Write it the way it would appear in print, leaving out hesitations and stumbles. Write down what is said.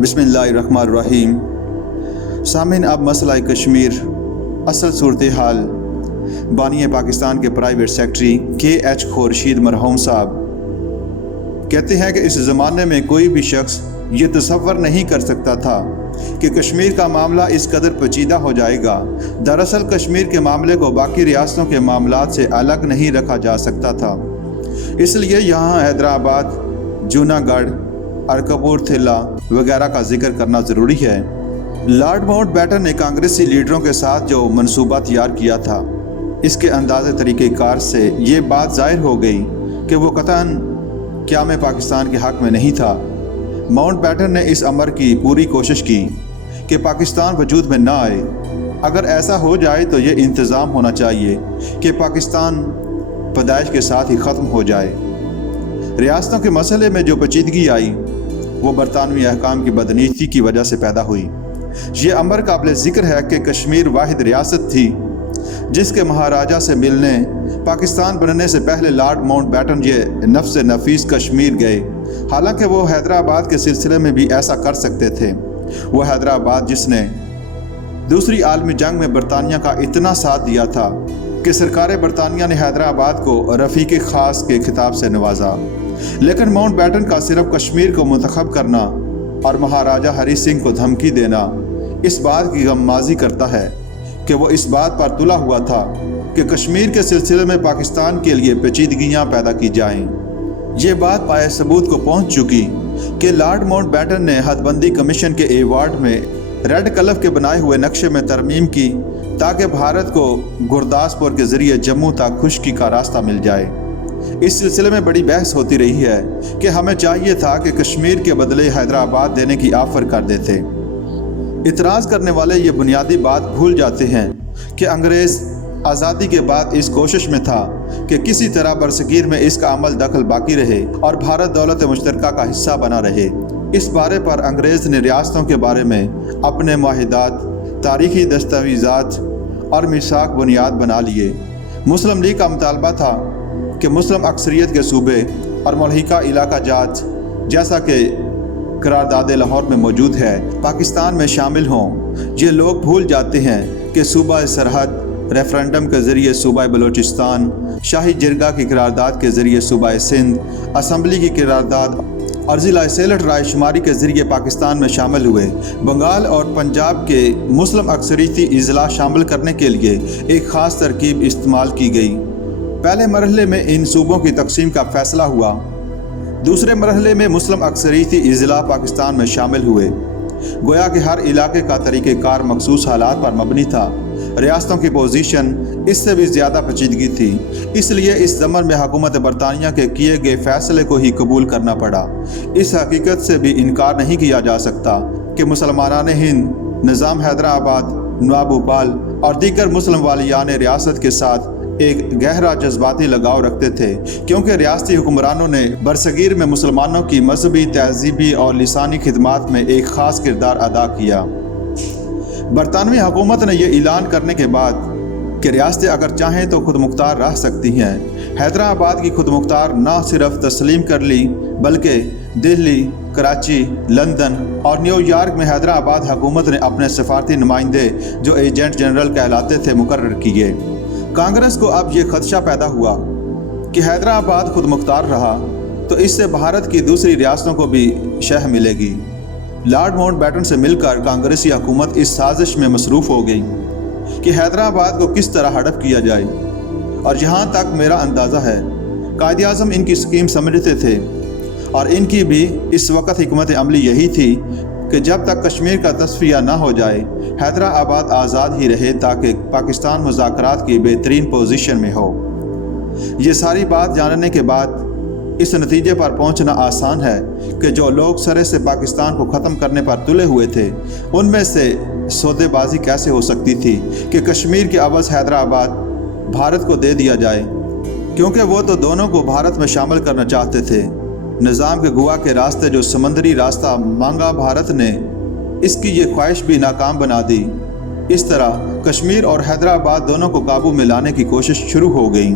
बिस्मिल्लाहिर्रहमानिर्रहीम। सामिन, अब मसला कश्मीर असल सूरत हाल बानी पाकिस्तान के प्राइवेट सेक्रेटरी KH खुर्शीद मरहूम साहब कहते हैं कि इस ज़माने में कोई भी शख्स ये तसव्वुर नहीं कर सकता था कि कश्मीर का मामला इस कदर पेचीदा हो जाएगा। दरअसल कश्मीर के मामले को बाकी रियासतों के मामलात से अलग नहीं रखा जा सकता था, इसलिए यहाँ हैदराबाद, जूनागढ़ और कपूरथला वगैरह का जिक्र करना ज़रूरी है। लॉर्ड माउंटबेटन ने कांग्रेसी लीडरों के साथ जो मंसूबा तैयार किया था, इसके अंदाज़े तरीक़ेकार से ये बात ज़ाहिर हो गई कि वो कतन क़याम पाकिस्तान के हक़ में नहीं था। माउंटबेटन ने इस अमर की पूरी कोशिश की कि पाकिस्तान वजूद में ना आए। अगर ऐसा हो जाए तो ये इंतज़ाम होना चाहिए कि पाकिस्तान पैदाइश के साथ ही ख़त्म हो जाए। रियासतों के मसले में जो पेचीदगी आई वो बरतानवी अहकाम की बदनीति की वजह से पैदा हुई। ये अमर काबिल ज़िक्र है कि कश्मीर वाहिद रियासत थी जिसके महाराजा से मिलने पाकिस्तान बनने से पहले लॉर्ड माउंटबेटन ये नफ्स नफीस कश्मीर गए। हालांकि वो हैदराबाद के सिलसिले में भी ऐसा कर सकते थे। वो हैदराबाद जिसने दूसरी आलमी जंग में बरतानिया का इतना साथ दिया था कि सरकार बरतानिया ने हैदराबाद को रफ़ीक ख़ास के खिताब से नवाजा। लेकिन माउंटबेटन का सिर्फ कश्मीर को मुंतखब करना और महाराजा हरी सिंह को धमकी देना इस बात की गममाज़ी करता है कि वो इस बात पर तुला हुआ था कि कश्मीर के सिलसिले में पाकिस्तान के लिए पेचीदगियाँ पैदा की जाएं। ये बात पाए सबूत को पहुँच चुकी कि लॉर्ड माउंटबेटन ने हदबंदी कमीशन के एवार्ड में रेड कलफ के बनाए हुए नक्शे में तरमीम की ताकि भारत को गुरदासपुर के ज़रिए जम्मू तक खुश्की का रास्ता मिल जाए। इस सिलसिले में बड़ी बहस होती रही है कि हमें चाहिए था कि कश्मीर के बदले हैदराबाद देने की ऑफ़र कर देते। इतराज़ करने वाले ये बुनियादी बात भूल जाते हैं कि अंग्रेज़ आज़ादी के बाद इस कोशिश में था कि किसी तरह बरसगीर में इसका अमल दखल बाकी रहे और भारत दौलत मुश्तरका का हिस्सा बना रहे। इस बारे पर अंग्रेज़ ने रियासतों के बारे में अपने मुआहिदात, तारीख़ी दस्तावेज़ात और मिसाक बुनियाद बना लिए। मुस्लिम लीग का मुतालबा था कि मुस्लिम अक्सरियत के सूबे और मलहिका इलाका जात जैसा कि करारदाद लाहौर में मौजूद है पाकिस्तान में शामिल हों। ये लोग भूल जाते हैं कि सूबा सरहद रेफरेंडम के ज़रिए सूबा बलूचिस्तान, शाही जिरगा की करारदाद के ज़रिए सूबा सिंध, असम्बली की करारदाद और ज़िला सेलट रायशुमारी के ज़रिए पाकिस्तान में शामिल हुए। बंगाल और पंजाब के मुस्लिम अक्सरियती अज़ला शामिल करने के लिए एक ख़ास तरकीब इस्तेमाल की गई। पहले मरहले में इन सूबों की तकसीम का फ़ैसला हुआ। दूसरे मरहले में मुस्लिम अक्सरियती अज़ला पाकिस्तान में शामिल हुए। गोया कि हर इलाके का तरीक़ेकार मखसूस हालात पर मबनी था। रियासतों की पोजीशन इससे भी ज़्यादा पेचीदगी थी, इसलिए इस ज़मन में हुकूमत बरतानिया के किए गए फ़ैसले को ही कबूल करना पड़ा। इस हकीकत से भी इनकार नहीं किया जा सकता कि मुसलमानान हिंद, निज़ाम हैदराबाद, नवाब भोपाल और दीगर मुस्लिम वालियान रियासत के साथ एक गहरा जज्बाती लगाव रखते थे, क्योंकि रियासती हुक्मरानों ने बरसगीर में मुसलमानों की मजहबी, तहजीबी और लिसानी खिदमात में एक ख़ास किरदार अदा किया। बरतानवी हुकूमत ने यह ऐलान करने के बाद कि रियासतें अगर चाहें तो खुद मुख्तार रह सकती हैं, हैदराबाद की खुद मुख्तार ना सिर्फ तस्लीम कर ली बल्कि दिल्ली, कराची, लंदन और न्यूयॉर्क में हैदराबाद हुकूमत ने अपने सफारती नुमाइंदे जो एजेंट जनरल कहलाते थे मुकर्रर किए। कांग्रेस को अब ये खदशा पैदा हुआ कि हैदराबाद खुद मुख्तार रहा तो इससे भारत की दूसरी रियासतों को भी शह मिलेगी। लॉर्ड माउंटबेटन से मिलकर कांग्रेसी हुकूमत इस साजिश में मसरूफ़ हो गई कि हैदराबाद को किस तरह हड़प किया जाए। और जहाँ तक मेरा अंदाज़ा है, कायद आज़म इनकी स्कीम समझते थे और इनकी भी इस वक्त हिकमत अमली यही थी कि जब तक कश्मीर का तस्फिया ना हो जाए हैदराबाद आज़ाद ही रहे ताकि पाकिस्तान मुज़ाकरात की बेहतरीन पोजीशन में हो। ये सारी बात जानने के बाद इस नतीजे पर पहुंचना आसान है कि जो लोग सरे से पाकिस्तान को ख़त्म करने पर तुले हुए थे उनमें से सौदेबाजी कैसे हो सकती थी कि कश्मीर के अवज़ हैदराबाद भारत को दे दिया जाए, क्योंकि वो तो दोनों को भारत में शामिल करना चाहते थे। निज़ाम के गुआ के रास्ते जो समंदरी रास्ता मांगा भारत ने इसकी ये ख्वाहिश भी नाकाम बना दी। इस तरह कश्मीर और हैदराबाद दोनों को काबू में लाने की कोशिश शुरू हो गई।